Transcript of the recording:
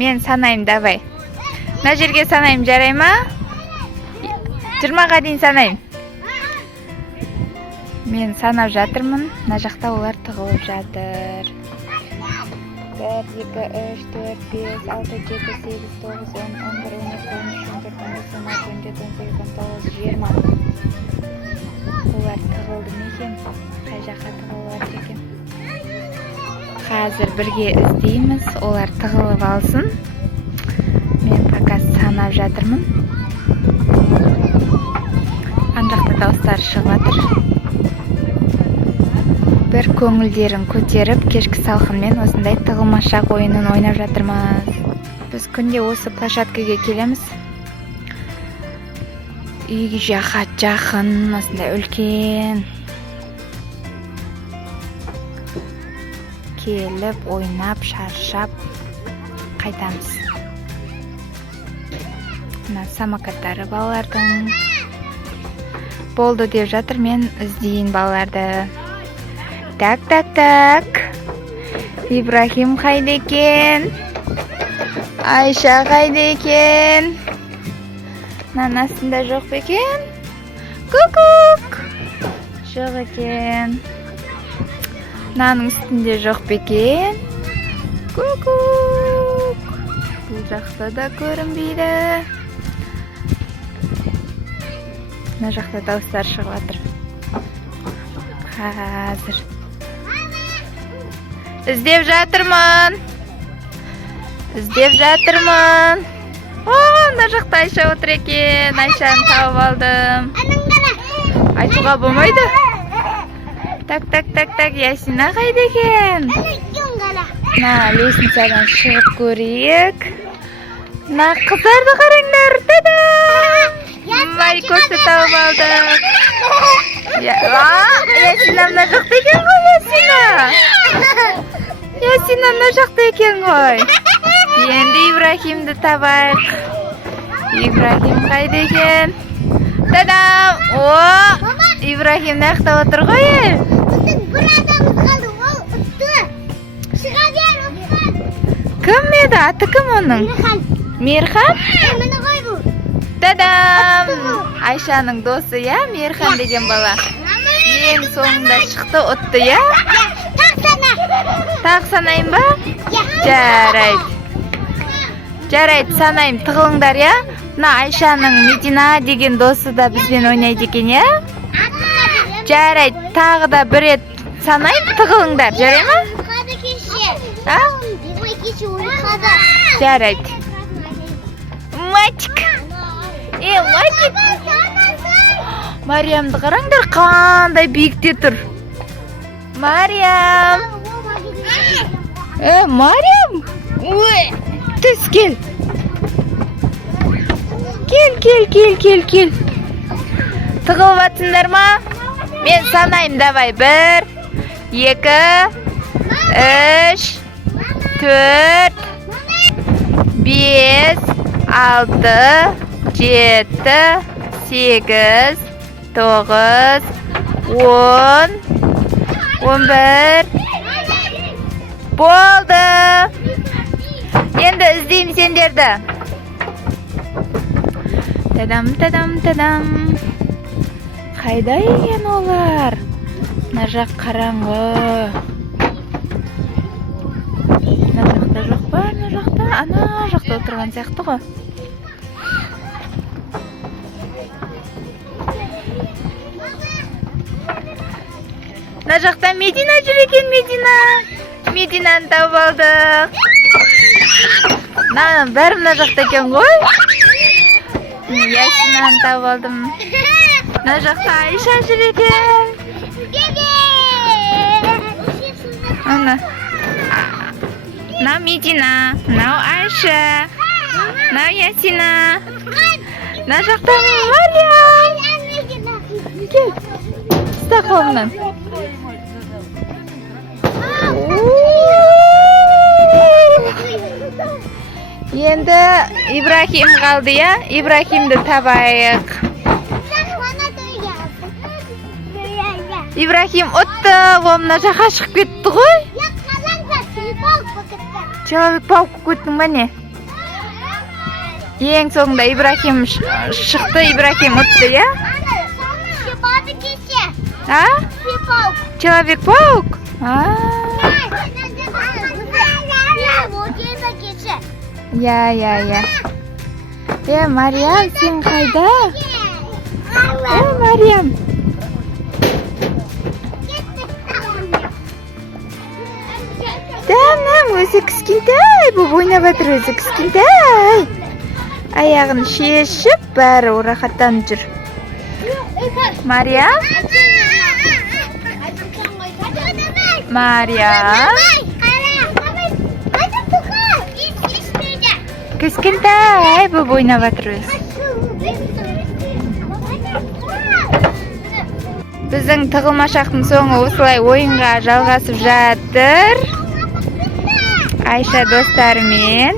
Men sanayım davay. Mына жерге санайым, жарай ма? 20ға дейін санайым. Мен санап жатырмын. Мына жақта олар тығылып жатыр. 1, 2, 3, 4, 5, 6, 7, 8, 9, 10, 11, 12, 13, 14, 15, 16, 17, 18, 19, 20. Олар тығылды ма екен? Қай жаққа тығылып жатыр екен? Қазір бірге іздейміз. Олар тығылып алсын. Мен пока санап жатырмын. Ана жақта дауыстар шығып жатыр. Бір көңілдерін көтеріп, кешкі салқынмен осындай тығылмашақ ойынын ойнап жатырмыз. Біз күнде осы площадкаға келеміз. Үйге жақын, осындай үлкен. Келіп, ойнап, шаршап қайтамыз. Мына самокаттары балалардың. Болды деп жатыр, мен іздейін балаларды. Так. Ибрахим қайда екен? Айша қайда екен? Нанасында жоқ па екен? Ку-кук! Жоқ екен. Наның үстінде жоқ па екен? Ку-кук! Бұл жақта да көрінбейді. Мына жақта дауыстар шығып жатыр. Қазір іздеп жатырмын. Мына жақта Айша отыр екен. Айшаны тауып алдым. Айтуға болмайды. Так, Ясина қайда екен? Мына лестницадан шығып көрейік. Мына қыздарды қараңдар. Марикосты тауып алдық. Ясина мына жақта екен ғой, Ясина мына жақта екен ғой. Енді Ибрахимді табайық. Ибрахим қайда екен? Тадам! Ибрахим нақта отыр ғой. Бір адамыз қалды, ол ұтты. Шыға бер, ұтты. Кім еді? Аты кім оның? Мейірхан? Мені ғой бұл. Тадам! Айшаның досы, я? Мейірхан деген бала. Ең соңында шықты, ұтты, я? Тақ санайым ба? Жарайды, санайым, тығылыңдар, я? Мына Айшаның Медина деген досы да бізбен ойнайды екен, я? Жарайды, тағы да бір рет санайым, тығылыңдар, жарай ма? Жарайды. Матик. Матик. Мариямды қараңдар, қандай биікте тұр. Мариям. Мариям. Түс, кел. Кел. Тығылып атсыңдар ма? Мен санайым, давай. 1, 2, 3, 4, 5, 6, 7, 8, 9, 10, 11. Болды. Енді іздеймін сендерді. Тадам. Қайда екен олар? Мына жақ қараңғы. Мына жақта жоқ па? Мына жақта? Ана жақта отырған сияқты ғой. Мына жақта Медина жүр екен, Мединаны тауып алдық. Бәрі мына жақта екен ғой. Ясинаны тауып алдым. Мына жақта Айша жүр екен. Мына Медина, мынау Айша, мынау Ясина. Мына жақта Мариям. Кел, ұста қолымнан. Енді Ибрахим қалды, я? Ибрахимді табайық. Ибрахим отто ол мына жаққа шығып кетті ғой. Я қалаңдар, телефон покетті. Человек-паук көттің ба не? Ең соңында Ибрахим шықты, Ибрахим ұтты, я? Шипады кеше. А? Шипаук. Человек-паук? Я. Мариям, сен қайда? Мариям. Данам, өзі кішкентай, бұл ойнап жатыр, өзі кішкентай. Аяғын шешіп, бәрі рахаттанып жүр. Мариям? Мариям? Кішкентай, бұл ойнап жатыр өзі. Біздің тығылмашақтың соңы осылай ойынға жалғасып жатыр. Айша достарымен.